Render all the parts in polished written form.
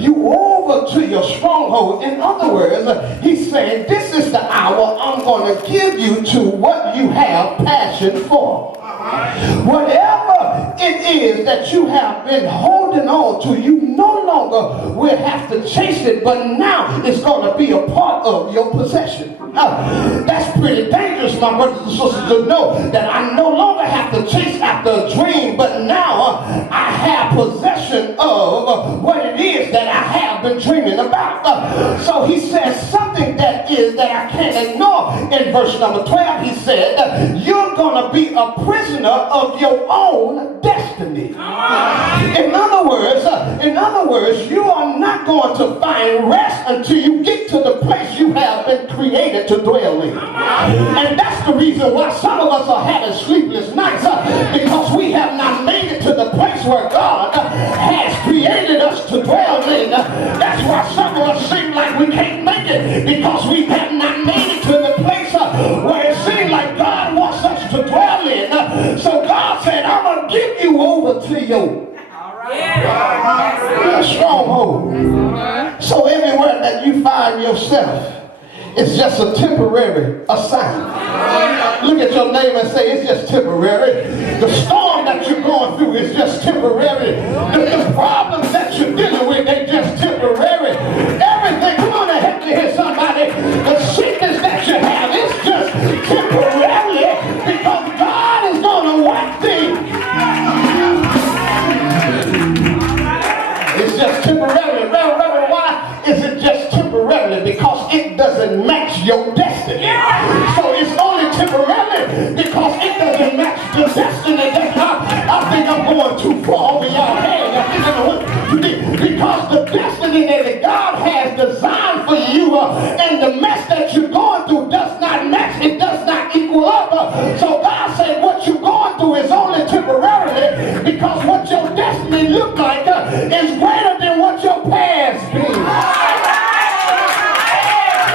you over to your stronghold. In other words, he's saying, this is the hour I'm going to give you to what you have passion for. Whatever it is that you have been holding on to, you no longer will have to chase it, but now it's going to be a part of your possession. That's pretty dangerous, my brothers and sisters, to know that I no longer have to chase after a dream, but now I have possession of what it is that I have been dreaming about. So he says something that I can't ignore. In verse number 12, he said, you're going to be a prisoner of your own destiny. In other words, you are not going to find rest until you get to the place you have been created to dwell in. And that's the reason why some of us are having sleepless nights, because we have not made it to the place where God has created us to dwell in. That's why some of us seem like we can't make it, because we have not made it to the place where it seems like God wants us to dwell in. So God said, I'm going to give you over to your stronghold. So everywhere that you find yourself, it's just a temporary assignment. Look at your neighbor and say, it's just temporary. The storm that you're going through is just temporary. The problems that you're dealing with, they're just temporary. Everything, come on and help me here, somebody. The sickness that you have, it's just temporary, because God is going to work things. It's just temporary. Reverend, why is it just temporarily? Because it doesn't match your destiny. So it's only temporarily because it doesn't match the destiny. I think I'm going too far over y'all head. Because the destiny that God has designed for you and the mess that you're going through does not match. It does not equal up. So God said what you're going through is only temporarily, because what your destiny looks like is greater than what your past is.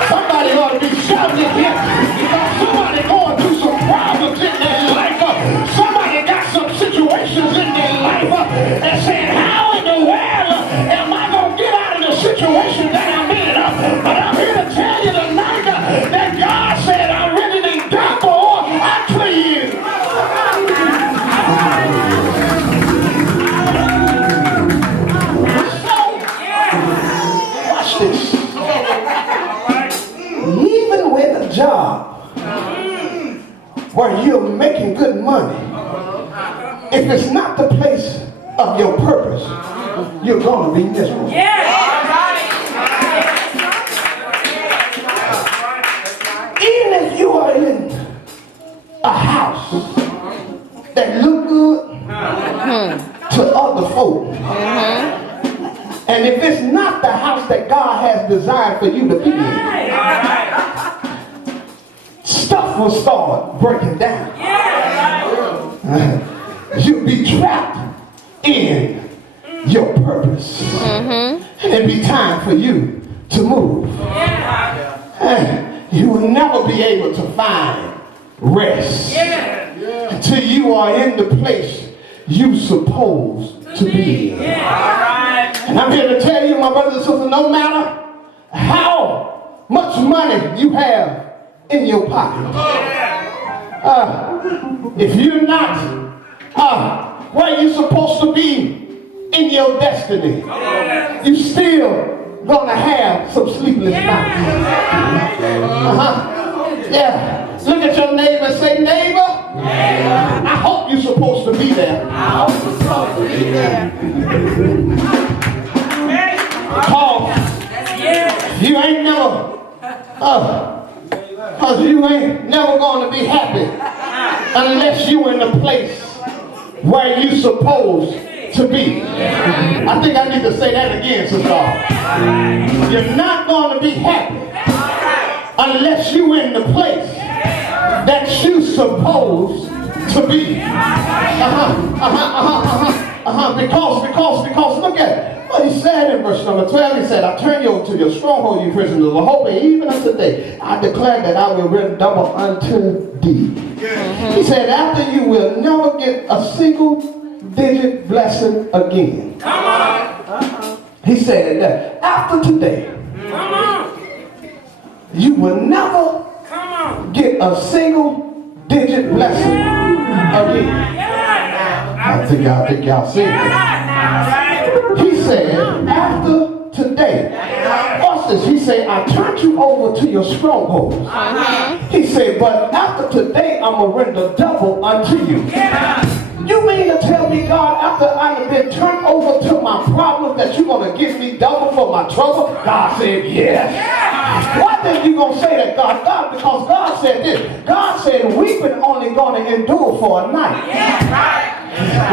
Somebody ought to be shouting here, because somebody going through some problems in their life. Somebody got some situations in their life and saying, how in the world am I going to get out of the situation that I'm in? But I'm here to tell you tonight that God said, I'm ready to die for unto you. So, watch this. Even with a job where you're making good money, if it's not the place of your purpose, you're going to be miserable. Even if you are in a house that look good to other folk, and if it's not the house that God has designed for you to be in, stuff will start breaking down. You'll be trapped in your purpose. It'll be time for you to move. You will never be able to find rest until you are in the place you're supposed to be in. And I'm here to tell you, my brothers and sisters, no matter how much money you have in your pocket, if you're not where you're supposed to be in your destiny, you still gonna have some sleepless nights. Yeah. Look at your neighbor and say, neighbor, I hope you're supposed to be there. I hope you're supposed to be there. Cause you ain't never, because you ain't never going to be happy unless you're in a place where you're supposed to be. I think I need to say that again, sister. You're not going to be happy unless you're in the place that you're supposed to be. Because look at it. What he said in verse number 12, he said, I turn you to your stronghold, you prisoners of the hope, and even unto today, I declare that I will render double unto thee. He said, after you will never get a single digit blessing again. He said that after today, you will never get a single digit blessing again. I think y'all see it. He said, after today, watch this. He said, I turned you over to your strongholds. He said, but after today, I'm going to render double unto you. You mean to tell me, God, after I've been turned over to my problem, that you're going to give me double for my trouble? God said, yes. Why then you going to say that, God? God, because God said this. God said, weeping only going to endure for a night.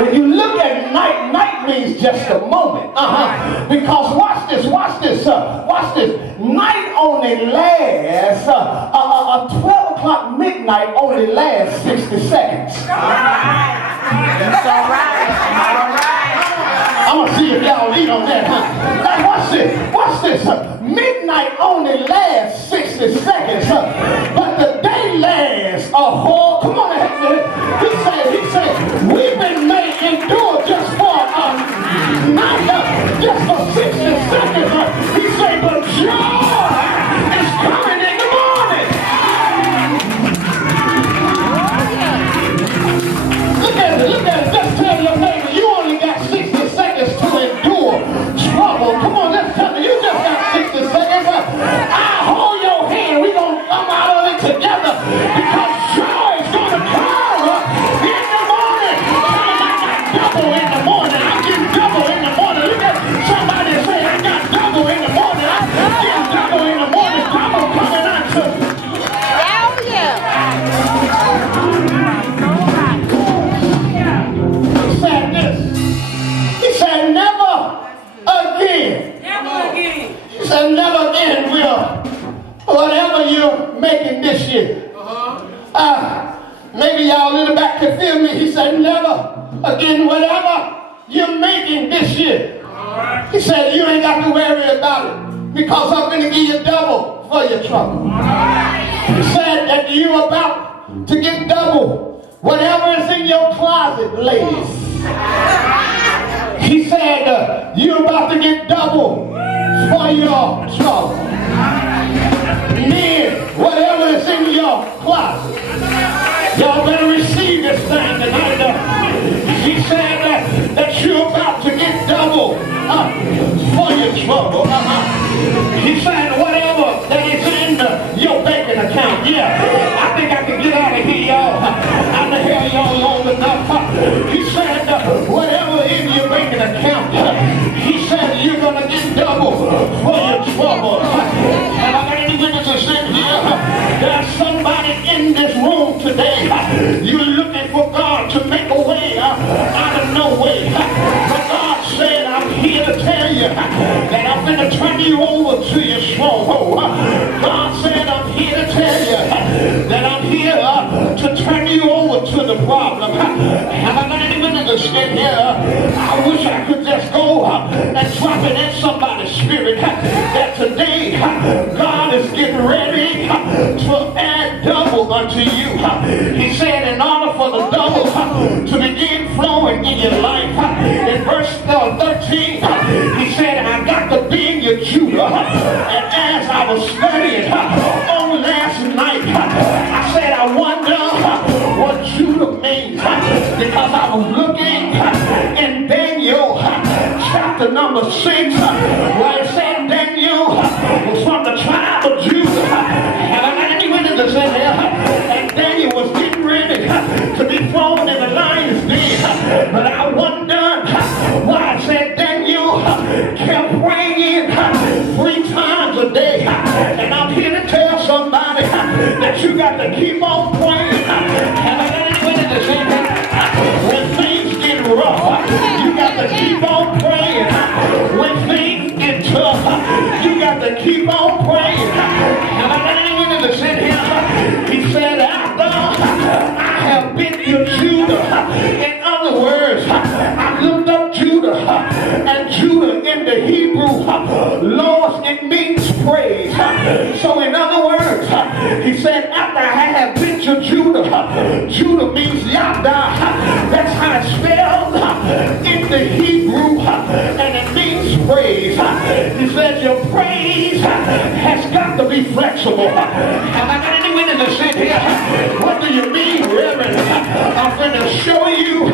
When you look at night, night means just a moment. Because watch this. Night only lasts, 12 o'clock midnight only lasts 60 seconds. That's all right. I'm going to see if y'all eat on that, Now watch this. Midnight only lasts 60 seconds, but the day lasts a whole, come on, he said, weeping may endure just for a night, just for 60 seconds. He said, but joy is coming in the morning. Look at it. Just tell your neighbor, you only got 60 seconds to endure trouble. Come on, let's tell you, you just got 60 seconds. I hold your hand. We're going to come out of it together because joy is going to come in the morning. I got double in the morning. I get double in the morning. Look at somebody say, I got double in the morning. I get double in the morning. Double coming out to me. He said, never again. He said, never again will whatever you're making this year. Maybe y'all in the back can feel me. He said, never again, whatever you're making this year. He said, you ain't got to worry about it because I'm going to give you double for your trouble. He said that you're about to get double whatever is in your closet, ladies. He said, you're about to get double for your trouble. Men, whatever is in your closet, y'all better receive this thing tonight. He said that you're about to get double for your trouble. He said, whatever that is in your banking account. Yeah, I think I can get out of here, y'all. I've been here y'all long enough. He said, whatever in your banking account, he said you're going to get double for your trouble. And I got any witnesses in here? There's somebody in this room today. You're looking for God to make a way out of no way. But God said, I'm here to tell you that I'm going to turn you over to your stronghold. God said, I'm here to tell you that I'm here to turn you over to the problem. Have I got any witnesses in here? I wish I could just go and drop it in somebody's spirit that today God is getting ready to add double unto you. He said in order for the double to begin flowing in your life, in verse 13, he said, I got to be in your Judah. And as I was studying on last night, I said, I wonder what Judah means, because I was looking in Daniel chapter number 6, where it said Daniel was from the tribe of Judah. And I got any witnesses in there? And Daniel was getting ready to be thrown in the lion's den. But I wondered why I said Daniel kept praying 3 times a day. And I'm here to tell somebody that you got to keep on praying. And I got any witnesses in there? When things get rough, you got to keep on praying. When things get tough, you got to keep on praying. And I got any witnesses in here? He said, after I have been your Judah. In other words, I looked up Judah, and Judah in the Hebrew, Lord, it means praise. So in other words, he said, after I have been to Judah, Judah means Yada. That's how it's spelled in the Hebrew, and it means praise. praise. He said your praise has got to be flexible. Have I got any witnesses in here? What do you mean, Reverend? I'm going to show you